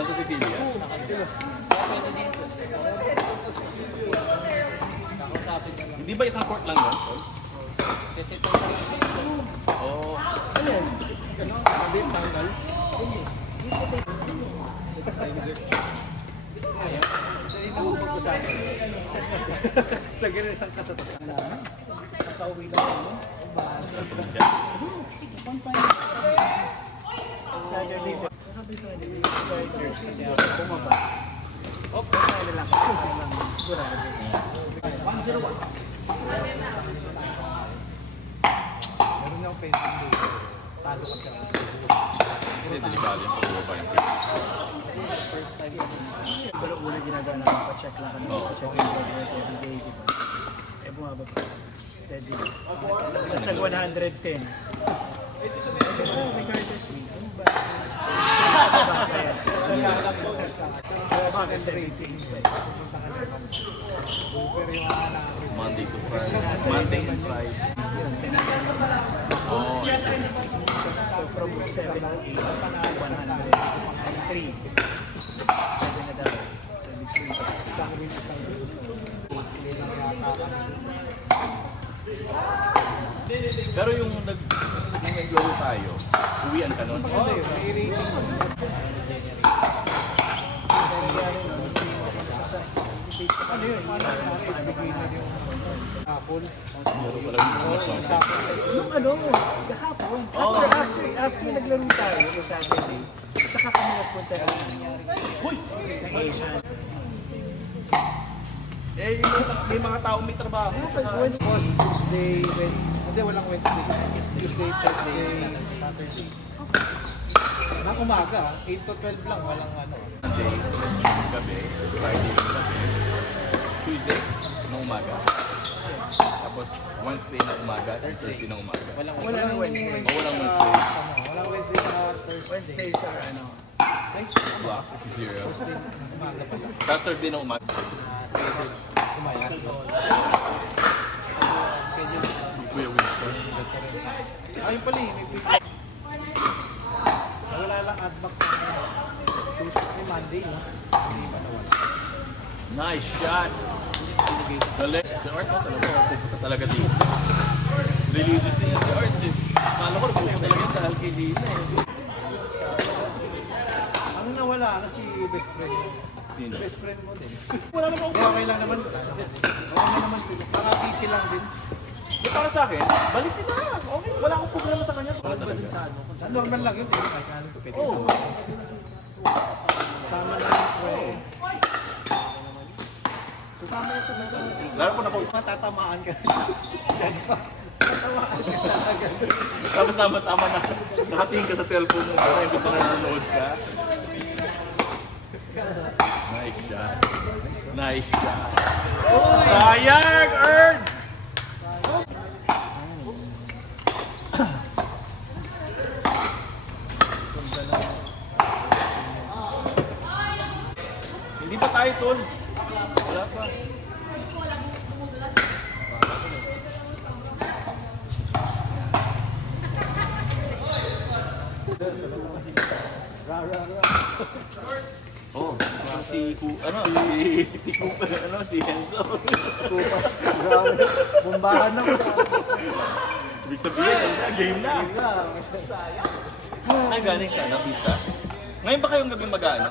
Santa Cecilia. Hindi ba isang court lang yun? Kasi ito Oo. Ayan. Sabi, tanggal. ayaw. Inuubog ko sa akin. Sa ganun isang kasatokan namin. Nakauwi lang ako. Saturday. Bumaba. Oh, Kaya lang. Sigurado. 101. Meron niya akong painting dito. Talo ka siya. Hindi, delikado yung pag-uwa yung First time. Pero una ginagawa namin, pa-check lang kami. Oo. Pa-check yung progress every day, di ba? Eh, bumaba pa. Steady. Mas nag-110. May courtesy. Ano ba? Bakit 17? Monday to Friday. Monday and Friday. Oo. So from 7 to 8, 103. 7 na daw. So next week, isang week, isang week. Pero yung naglaro tayo, uwian ka nun? Maganda yun. May rating mo. Ano yun? Beginner yung Apple. Meron pala yung mga songs. Yung ano, kahapon. After naglaro tayo, yung Saturday, saka kami nagpunta ng Asian. Eh, may mga taong may trabaho. Post Tuesday, Wednesday. Hindi, walang Wednesday. Tuesday, Thursday, Saturday. Nang umaga, 8 to 12 lang, walang ano. Monday, gabi, Friday, gabi, Tuesday, ng umaga. Tapos Wednesday na umaga, Thursday na umaga. Walang Wednesday. Walang Wednesday. Walang Wednesday na Thursday. Wednesday sa ano. Block, zero. Umaga pa lang. Saturday na umaga. Kuya Winston. Ayun pala eh, may weekend. Wala lang adbox na Tuesday, Monday, no? Hindi pa naman. Nice shot! Galing. Si Art na talaga. Pupunta talaga dito. Release si Art. Kala ko pupunta talaga yan dahil kay Lina eh. Ano nawala na si best friend mo? Sino? Best friend mo din. Wala naman ako. Okay lang naman. Okay naman sila. Baka busy lang din. Yung para sa akin, balik sila. Okay, wala akong problema sa kanya. Wala talaga. Sa ano. Normal lang yun. Kahit ano ko pwede. Oo. Sama lang yung friend. Sumama na siya ng Lalo ko na po. Matatamaan ka. Yan pa. Tatamaan ka talaga. Tapos tama na. Nakatingin ka sa cellphone mo. Parang gusto na nanonood ka. Nice shot. Nice shot. Sayang, Ern! Hindi pa tayo, Tol. Wala pa. Oh, si Enzo. Grabe. Bombahan na ko. Ibig sabihin, game na. Ay, galing ka na pista. Ngayon ba kayong gabi mag-ano?